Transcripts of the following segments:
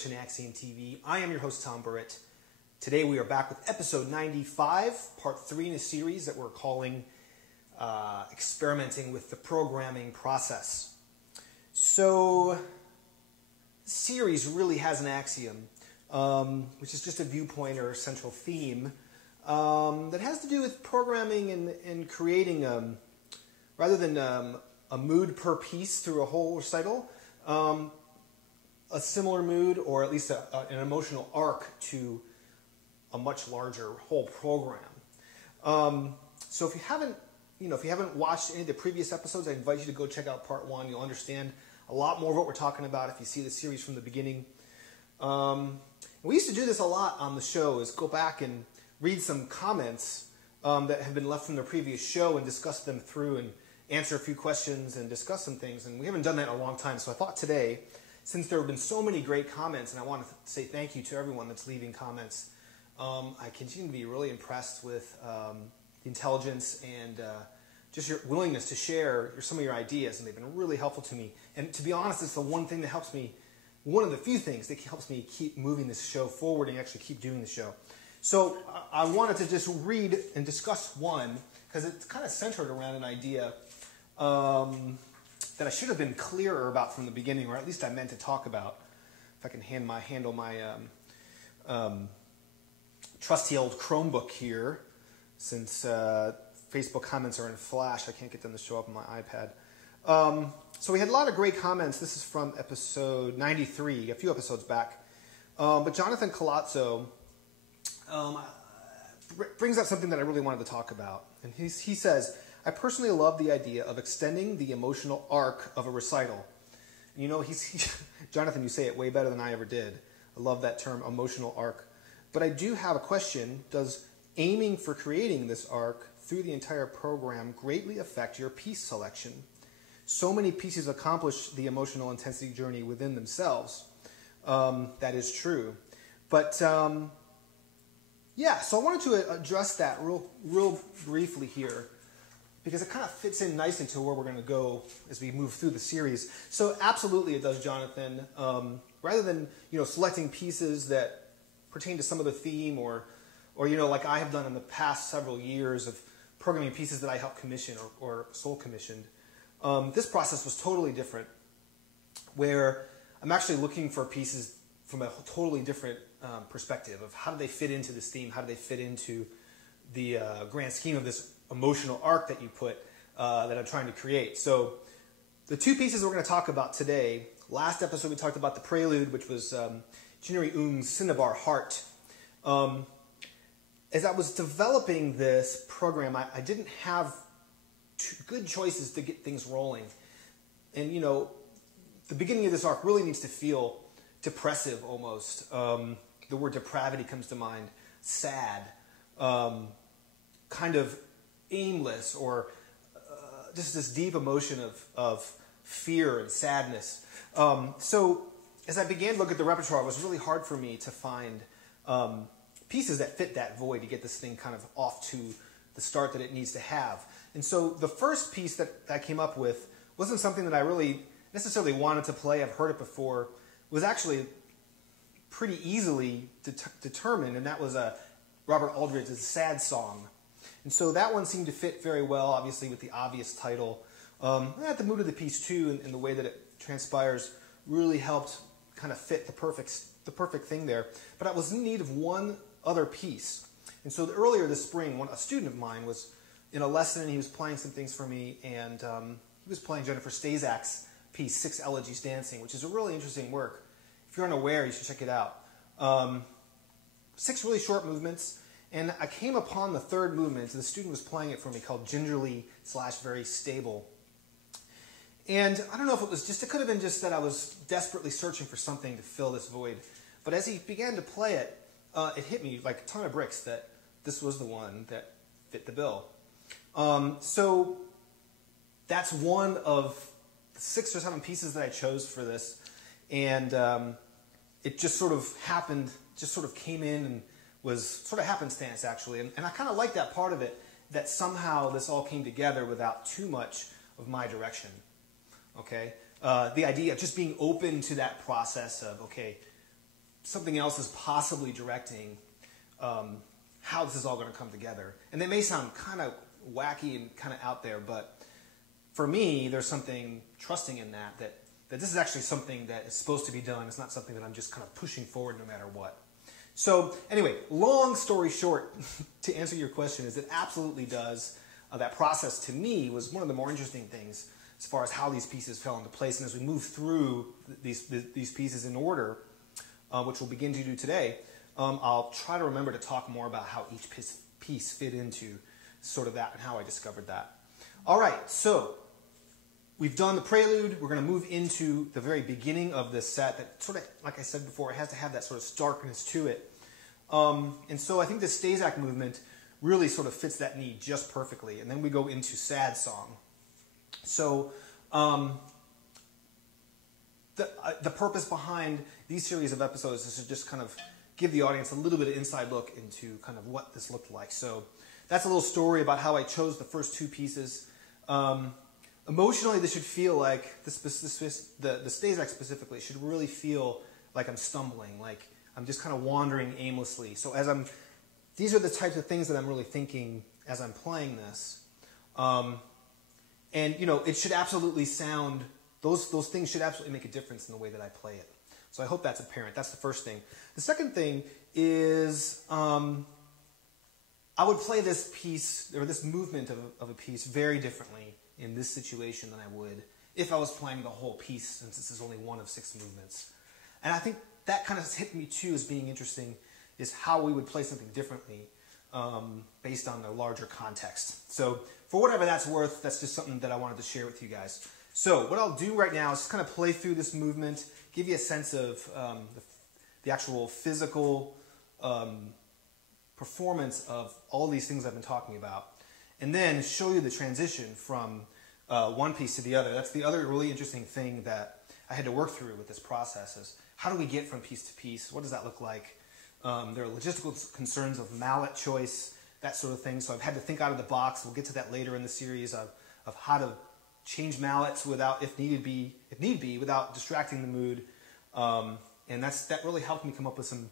Percussion Axiom TV. I am your host, Tom Burritt. Today we are back with episode 95, part 3 in a series that we're calling Experimenting with the Programming Process. So, this series really has an axiom, which is just a viewpoint or a central theme that has to do with programming and creating, rather than a mood per piece through a whole recital, a similar mood, or at least an emotional arc to a much larger whole program. So if you haven't watched any of the previous episodes, I invite you to go check out part 1. You'll understand a lot more of what we're talking about if you see the series from the beginning. We used to do this a lot on the show, is go back and read some comments that have been left from the previous show and discuss them through and answer a few questions and discuss some things. And we haven't done that in a long time. So I thought today, since there have been so many great comments, and I want to say thank you to everyone that's leaving comments, I continue to be really impressed with the intelligence and just your willingness to share some of your ideas, and they've been really helpful to me. And to be honest, it's the one thing that helps me, one of the few things that helps me keep moving this show forward and actually keep doing the show. So I wanted to just read and discuss one, because it's kind of centered around an idea that I should have been clearer about from the beginning, or at least I meant to talk about. If I can handle my trusty old Chromebook here, since Facebook comments are in Flash, I can't get them to show up on my iPad. So we had a lot of great comments. This is from episode 93, a few episodes back. But Jonathan Colazzo brings up something that I really wanted to talk about. And he says, I personally love the idea of extending the emotional arc of a recital. You know, Jonathan, you say it way better than I ever did. I love that term, emotional arc. But I do have a question. Does aiming for creating this arc through the entire program greatly affect your piece selection? So many pieces accomplish the emotional intensity journey within themselves. That is true. But yeah, so I wanted to address that real briefly here, because it kind of fits in nice into where we're going to go as we move through the series. So absolutely it does, Jonathan. Rather than selecting pieces that pertain to some of the theme, or like I have done in the past several years of programming pieces that I helped commission or sole commissioned, this process was totally different, where I'm actually looking for pieces from a totally different perspective of how do they fit into this theme, how do they fit into the grand scheme of this emotional arc that you put, that I'm trying to create. So the two pieces we're going to talk about today, last episode we talked about the prelude, which was Jinri Ung's Cinnabar Heart. As I was developing this program, I didn't have good choices to get things rolling. And the beginning of this arc really needs to feel depressive almost. The word depravity comes to mind. Sad. Kind of aimless, or just this deep emotion of fear and sadness. So as I began to look at the repertoire, it was really hard for me to find pieces that fit that void to get this thing kind of off to the start that it needs to have. And so the first piece that I came up with wasn't something that I really necessarily wanted to play. I've heard it before. It was actually pretty easily determined, and that was Robert Aldridge's Sad Song. And so that one seemed to fit very well, obviously, with the obvious title. The mood of the piece, too, and the way that it transpires really helped kind of fit the perfect thing there. But I was in need of one other piece. And so earlier this spring, a student of mine was in a lesson, and he was playing some things for me, and he was playing Jennifer Stazak's piece, 6 Elegies Dancing, which is a really interesting work. If you're unaware, you should check it out. 6 really short movements. And I came upon the third movement, and the student was playing it for me, called Gingerly / Very Stable. And I don't know if it could have been just that I was desperately searching for something to fill this void. But as he began to play it, it hit me like a ton of bricks that this was the one that fit the bill. So that's one of 6 or 7 pieces that I chose for this. And it just sort of happened, just sort of came in and was sort of happenstance, actually. And I kind of like that part of it, that somehow this all came together without too much of my direction. Okay? The idea of just being open to that process of, okay, something else is possibly directing how this is all going to come together. And they may sound kind of wacky and kind of out there, but for me, there's something trusting in that this is actually something that is supposed to be done. It's not something that I'm just kind of pushing forward no matter what. So anyway, long story short, to answer your question, is it absolutely does. That process to me was one of the more interesting things as far as how these pieces fell into place. And as we move through these pieces in order, which we'll begin to do today, I'll try to remember to talk more about how each piece fit into sort of that and how I discovered that. All right, so we've done the prelude. We're going to move into the very beginning of this set that sort of, like I said before, it has to have that sort of starkness to it. And so I think the Stazak movement really sort of fits that need just perfectly. And then we go into Sad Song. So the purpose behind these series of episodes is to just kind of give the audience a little bit of inside look into kind of what this looked like. So that's a little story about how I chose the first two pieces. Emotionally, this should feel like, the Stazak specifically, should really feel like I'm stumbling, like I'm just kind of wandering aimlessly. So these are the types of things that I'm really thinking as I'm playing this. And, you know, it should absolutely sound, those things should absolutely make a difference in the way that I play it. So I hope that's apparent. That's the first thing. The second thing is I would play this piece, or this movement of a piece, very differently in this situation than I would if I was playing the whole piece, since this is only one of 6 movements. And I think that kind of hit me too as being interesting, is how we would play something differently based on the larger context. So for whatever that's worth, that's just something that I wanted to share with you guys. So what I'll do right now is just kind of play through this movement, give you a sense of the actual physical performance of all these things I've been talking about, and then show you the transition from one piece to the other. That's the other really interesting thing that I had to work through with this process, is how do we get from piece to piece? What does that look like? There are logistical concerns of mallet choice, that sort of thing. So I've had to think out of the box. We'll get to that later in the series of how to change mallets without, if need be, without distracting the mood. And that really helped me come up with some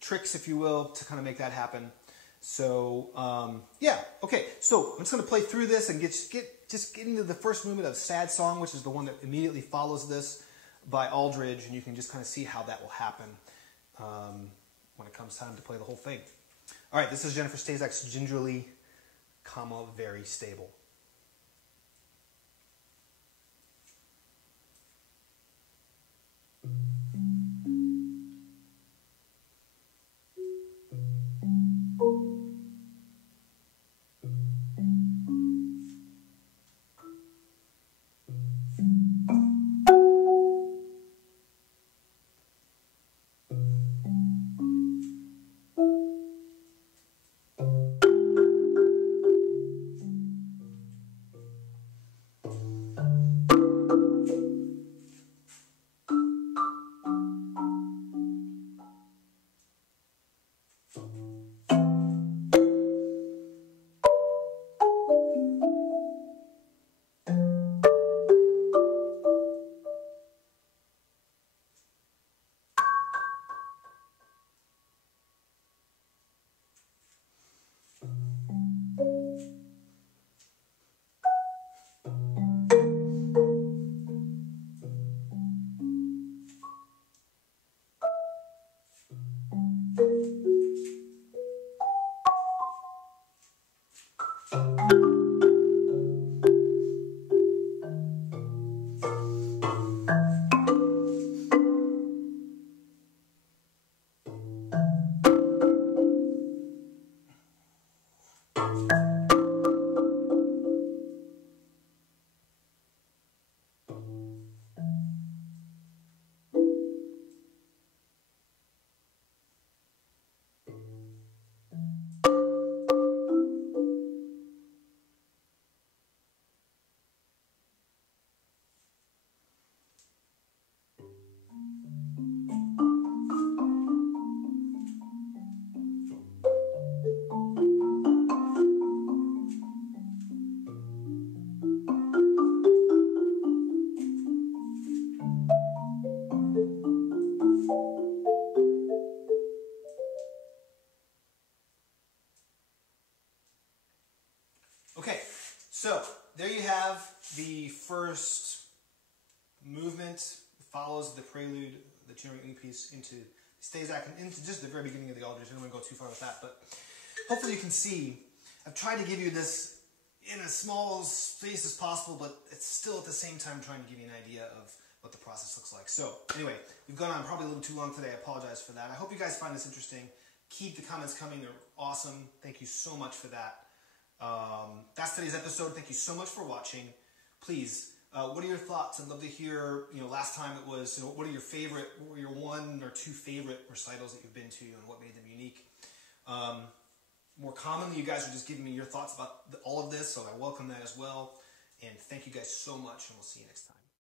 tricks, if you will, to kind of make that happen. So yeah, okay. So I'm just going to play through this and just get into the first movement of Sad Song, which is the one that immediately follows this, by Aldridge, and you can just kind of see how that will happen when it comes time to play the whole thing. All right, this is Jennifer Stazak's Gingerly, Very Stable. Okay, so there you have the first movement. It follows the prelude, the generating piece into Stazak and into just the very beginning of the Aldrich. I don't want to go too far with that, but hopefully you can see I've tried to give you this in as small space as possible, but it's still at the same time trying to give you an idea of what the process looks like. So anyway, we've gone on probably a little too long today. I apologize for that. I hope you guys find this interesting. Keep the comments coming. They're awesome. Thank you so much for that. That's today's episode. Thank you so much for watching. Please, what are your thoughts? I'd love to hear, last time it was, what are your favorite, what were your 1 or 2 favorite recitals that you've been to and what made them unique? More commonly, you guys are just giving me your thoughts about all of this, so I welcome that as well. And thank you guys so much, and we'll see you next time.